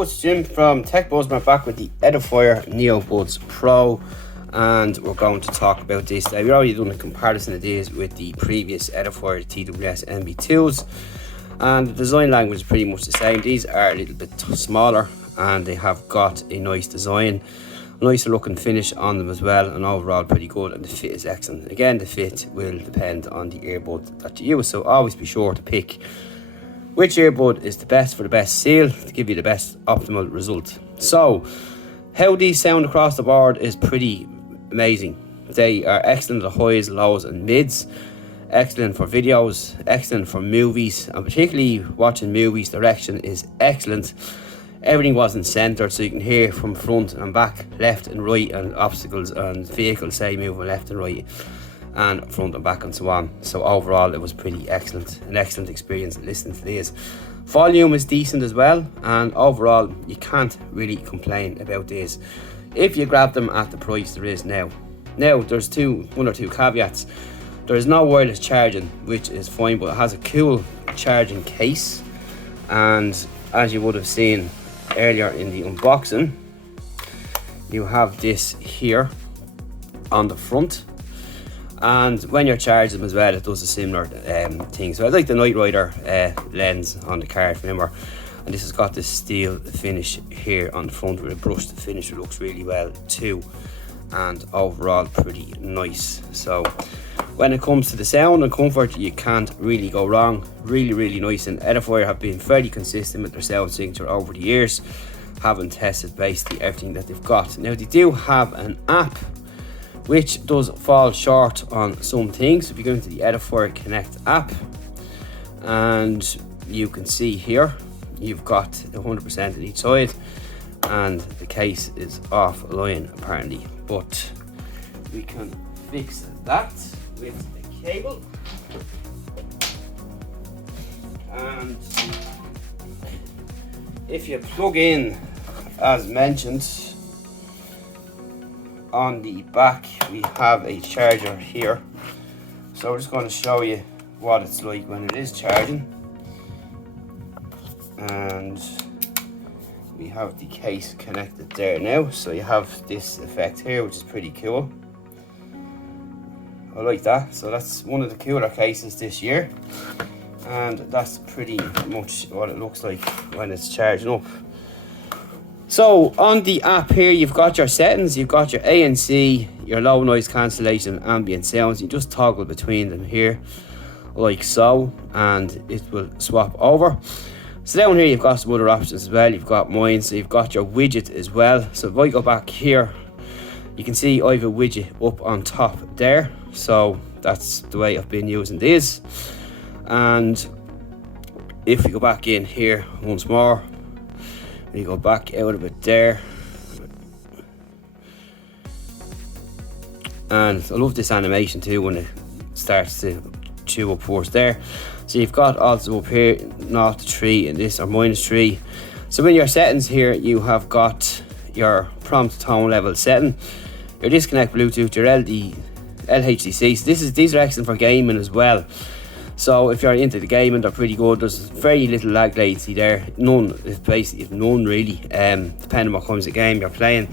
Hello, it's Jim from TechBuzz. We're back with the Edifier NeoBuds Pro, and we're going to talk about this today. We've already done a comparison of these with the previous Edifier TWS NB2s, and the design language is pretty much the same. These are a little bit smaller and they have got a nice design, nicer looking finish on them as well, and overall pretty good, and the fit is excellent. Again, the fit will depend on the earbud that you use, so always be sure to pick which earbud is the best for the best seal to give you the best optimal result. So how these sound across the board is pretty amazing. They are excellent at highs, lows and mids, excellent for videos, excellent for movies, and particularly watching movies, direction is excellent. Everything wasn't centered, so you can hear from front and back, left and right, and obstacles and vehicles say moving left and right and front and back and so on. So overall it was pretty excellent, an excellent experience listening to these. Volume is decent as well, and overall you can't really complain about these if you grab them at the price there is now. There's one or two caveats. There is no wireless charging, which is fine, but it has a cool charging case, and as you would have seen earlier in the unboxing, you have this here on the front, and when you're charging them as well, it does a similar thing. So I like the Knight Rider lens on the card, remember, and this has got this steel finish here on the front with a brushed finish. It looks really well too, and overall pretty nice. So when it comes to the sound and comfort, you can't really go wrong. Really nice, and Edifier have been fairly consistent with their sound signature over the years, having tested basically everything that they've got. Now they do have an app which does fall short on some things. If you go into the Edifier Connect app, and you can see here you've got 100% on each side, and the case is offline apparently, but we can fix that with a cable. And if you plug in, as mentioned, on the back we have a charger here, so we're just going to show you what it's like when it is charging. And we have the case connected there now, so you have this effect here, which is pretty cool. I like that. So that's one of the cooler cases this year, and that's pretty much what it looks like when it's charging up. So on the app here, you've got your settings, you've got your ANC, your low noise cancellation, ambient sounds. You just toggle between them here like so, and it will swap over. So down here you've got some other options as well. You've got mine, so you've got your widget as well. So if I go back here, you can see I have a widget up on top there. So that's the way I've been using these. And if we go back in here once more, we go back out of it there, and I love this animation too when it starts to chew up force there. So you've got also up here 0 to 3 and this, or -3. So in your settings here you have got your prompt tone level setting, your disconnect Bluetooth, your LHDC. So these are excellent for gaming as well. So if you're into the gaming, they're pretty good. There's very little lag latency there, none, basically none really, depending on what kinds of game you're playing.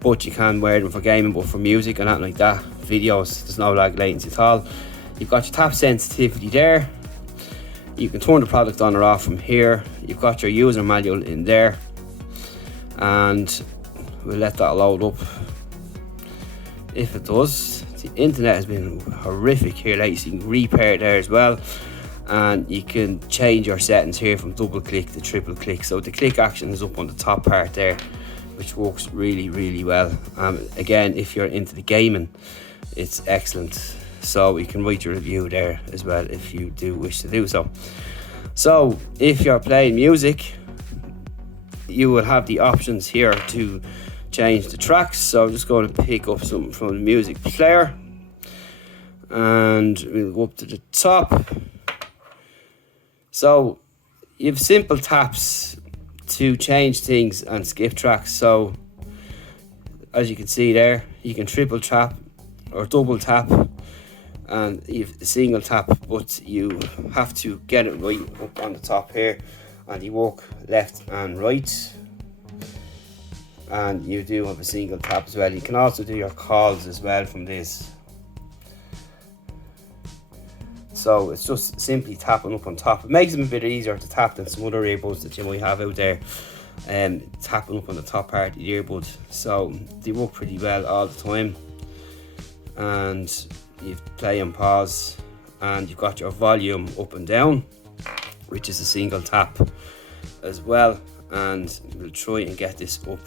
But you can wear them for gaming, but for music and that like that, videos, there's no lag latency at all. You've got your tap sensitivity there. You can turn the product on or off from here. You've got your user manual in there, and we'll let that load up. If it does, the internet has been horrific here lately, so you can repair it there as well, and you can change your settings here from double click to triple click. So the click action is up on the top part there, which works really well. Again, if you're into the gaming, it's excellent. So you can write your review there as well if you do wish to do so. So if you're playing music, you will have the options here to change the tracks. So I'm just going to pick up something from the music player, and we'll go up to the top. So you have simple taps to change things and skip tracks. So as you can see there, you can triple tap or double tap, and you've a single tap, but you have to get it right up on the top here, and you walk left and right. and you do have a single tap as well. You can also do your calls as well from this. So it's just simply tapping up on top. It makes them a bit easier to tap than some other earbuds that you might have out there. Tapping up on the top part of the earbud. So they work pretty well all the time. And you play and pause, and you've got your volume up and down, which is a single tap as well. And we'll try and get this up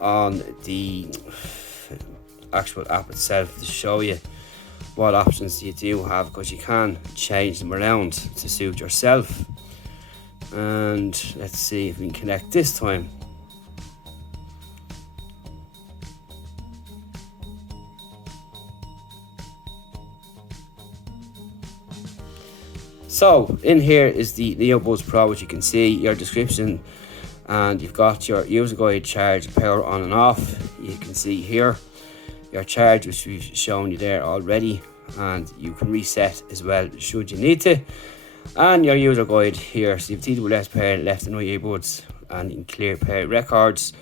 on the actual app itself to show you what options you do have, because you can change them around to suit yourself. And let's see if we can connect this time. So in here is the NeoBuds Pro, which you can see your description, and you've got your user guide, charge, power on and off. You can see here your charge, which we've shown you there already, and you can reset as well should you need to. And your user guide here, so you have TWS pair, left and right earbuds, and you can clear pair records.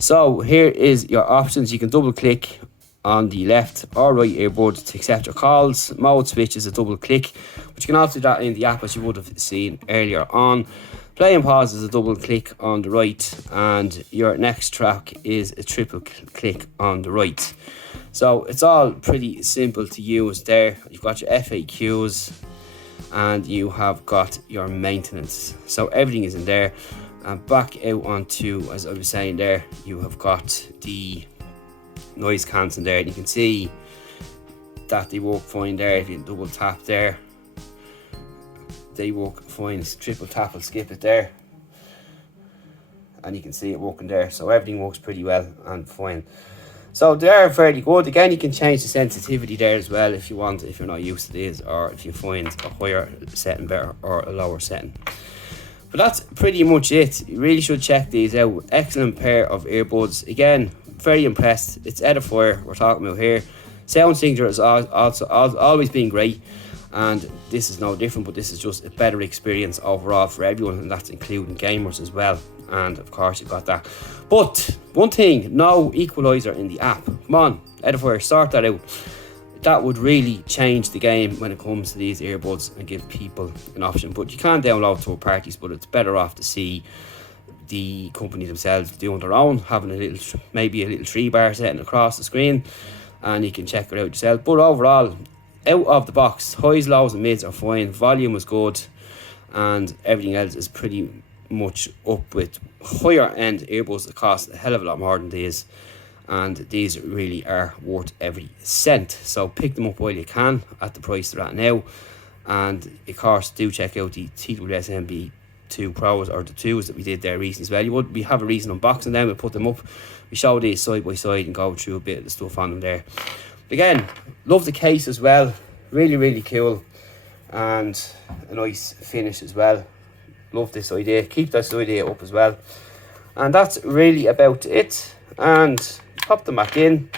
So here is your options. You can double click on the left or right earbud to accept your calls. Mode switch is a double click, but you can also do that in the app as you would have seen earlier on. Play and pause is a double click on the right, and your next track is a triple click on the right. So it's all pretty simple to use there. You've got your FAQs and you have got your maintenance. So everything is in there. And back out onto, as I was saying there, you have got the noise cancelling there. And you can see that they work fine there. If you double tap there, they work fine. Triple tap will skip it there, and you can see it working there. So everything works pretty well and fine. So they are fairly good. Again, you can change the sensitivity there as well if you want, if you're not used to this, or if you find a higher setting better or a lower setting. But that's pretty much it. You really should check these out. Excellent pair of earbuds. Again, very impressed. It's Edifier we're talking about here. Sound signature has also always been great, and this is no different, but this is just a better experience overall for everyone, and that's including gamers as well. And of course you've got that. But one thing, no equalizer in the app. Come on, Edifier, sort that out. That would really change the game when it comes to these earbuds and give people an option. But you can download third parties, but it's better off to see the company themselves doing their own, having a little, maybe a little 3-bar setting across the screen, and you can check it out yourself. But overall, out of the box, highs, lows and mids are fine. Volume was good, and everything else is pretty much up with higher end earbuds that cost a hell of a lot more than these, and these really are worth every cent. So pick them up while you can at the price they're at now. And of course do check out the TWS NB2 Pros, or the 2s that we did there recently as well. We have a recent unboxing them, we put them up, we show these side by side and go through a bit of the stuff on them there. Again, love the case as well, really cool, and a nice finish as well. Love this idea, keep this idea up as well. And that's really about it. And pop them back in.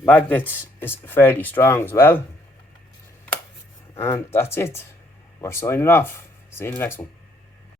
Magnets is fairly strong as well. And that's it. We're signing off. See you in the next one.